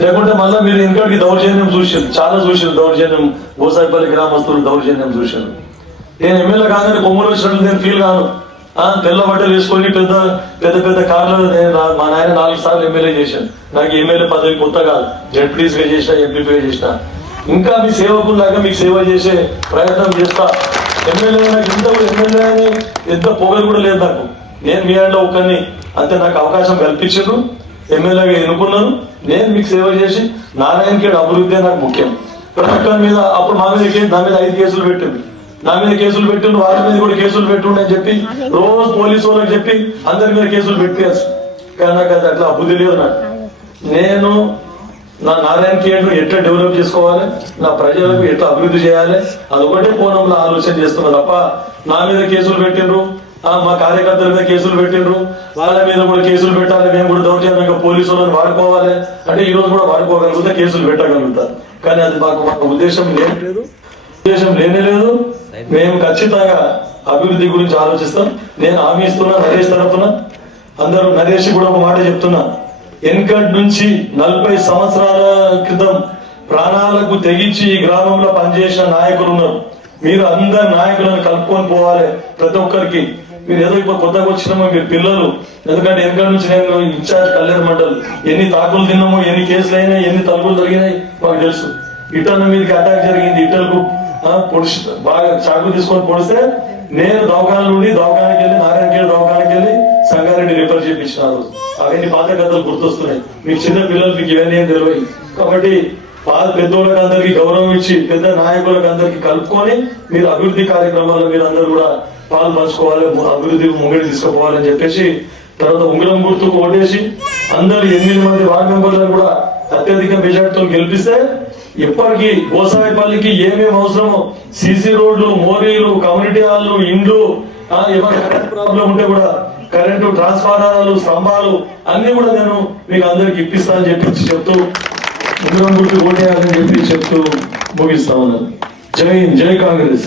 లేకుంటే మళ్ళీ మీరు ఇంకటికి దౌర్జన్యం చూసారు చాలా చూసారు దౌర్జన్యం. గోసాయిపల్లి గ్రామస్తులు దౌర్జన్యం చూశారు. నేను ఎమ్మెల్యే కాదని కొమ్మలు వచ్చినట్లు నేను ఫీల్ కాను. ఆ, తెల్ల బట్టలు వేసుకొని పెద్ద పెద్ద పెద్ద కార్లు నేను మా నాయన నాలుగు సార్లు ఎమ్మెల్యే చేశాను. నాకు ఎమ్మెల్యే పదవి కొత్త కాదు. జడ్పీసీగా చేసిన ఎంపీపీగా చేసిన. ఇంకా మీ సేవకుల్లాగా మీకు సేవ చేసే ప్రయత్నం చేస్తా. ఎమ్మెల్యే నాకు ఇంత ఎమ్మెల్యే అని ఎంత పొగలు కూడా లేదు నాకు. నేను మీ అంటే ఒకరిని అంతే నాకు అవకాశం కల్పించారు ఎమ్మెల్యేగా ఎన్నుకున్నాను నేను మీకు సేవ చేసి నారాయణకి అభివృద్ధి నాకు ముఖ్యం. ప్రభుత్వం మీద అప్పుడు మా మీద నా మీద ఐదు కేసులు పెట్టింది నా మీద కేసులు పెట్టిండు వాళ్ళ మీద కూడా కేసులు పెట్టుండి అని చెప్పి రోజు పోలీసు వాళ్ళకి చెప్పి అందరి మీద కేసులు పెట్టేసి కానీ నాకు అది అట్లా అభివృద్ధి లేదు నాకు. నేను నా నారాయణ కేంద్రం ఎట్లా డెవలప్ చేసుకోవాలి? నా ప్రజలకు ఎట్లా అభివృద్ధి చేయాలి? అది ఒకటే కోణంలో ఆలోచన చేస్తున్నా తప్ప నా మీద కేసులు పెట్టిండ్రు ఆ, మా కార్యకర్తల మీద కేసులు పెట్టిండ్రు వాళ్ళ మీద కూడా కేసులు పెట్టాలి పోలీసు వాళ్ళని వాడుకోవాలి అంటే ఈ రోజు కూడా వాడుకోగలుగుతా కేసులు పెట్టగలుగుతా. కానీ అది మాకు మాకు ఉద్దేశం లేదు లేదు. ఉద్దేశం లేనే లేదు. మేము ఖచ్చితంగా అభివృద్ధి గురించి ఆలోచిస్తాం. నేను హామీ ఇస్తున్నా నరేష్ తరఫున. అందరూ నరేష్ కూడా ఒక మాట చెప్తున్నా. ఎన్కట్ నుంచి నలభై సంవత్సరాల క్రితం ప్రాణాలకు తెగించి ఈ గ్రామంలో పనిచేసిన నాయకులు ఉన్నారు. మీరు అందరు నాయకులను కలుపుకొని పోవాలి ప్రతి ఒక్కరికి. మీరు ఏదో ఇప్పుడు కొత్తగా వచ్చినామో మీరు పిల్లలు ఎందుకంటే ఎందుకంటే నుంచి నేను ఇన్ఛార్జ్ కళ్యాణ మండల్ ఎన్ని తాకులు తిన్నామో ఎన్ని కేసులు అయినాయి ఎన్ని తలుపులు జరిగినాయి మాకు తెలుసు. ఇటర్న మీదకి అటాక్ జరిగింది ఇటర్కు పొడిచి బాగా చాకు తీసుకొని పొడిస్తే నేను దవాఖాన నుండి దవకానికి వెళ్ళి నారాయణఖేడ్ దవకానికి వెళ్ళి సంగారెడ్డి రిఫర్ చేయించినారు అవన్నీ పాత కథలు గుర్తొస్తున్నాయి. మీకు చిన్న పిల్లలు మీకు ఇవన్నీ ఏం తెలియదు కాబట్టి పెద్దోళ్ళకి అందరికి గౌరవం ఇచ్చి పెద్ద నాయకులకు అందరికి కలుపుకొని మీరు అభివృద్ధి కార్యక్రమాల్లో మీరు అందరూ కూడా పాలు పంచుకోవాలి అభివృద్ధి ముంగడి తీసుకుపోవాలని చెప్పేసి తర్వాత ఉంగరం గుర్తుకు ఓటేసి అందరు ఎనిమిది మంది వార్డు మెంబర్లను కూడా అత్యధిక మెజార్టీతో గెలిపిస్తే ఇప్పటికీ గోసాయిపల్లికి ఏమేమి అవసరమో సీసీ రోడ్లు మోరీలు కమ్యూనిటీ హాల్లు ఇండ్లు ఏమైనా కరెంట్ ప్రాబ్లం ఉంటే కూడా కరెంటు ట్రాన్స్ఫార్మర్లు స్తంభాలు అన్ని కూడా నేను మీకు అందరికి ఇప్పిస్తానని చెప్పి చెప్తూ ఉంగరం గుర్తు ఓటేయాలని చెప్పి చెప్తూ ముగిస్తా ఉన్నాను. జై హింద్ జై కాంగ్రెస్.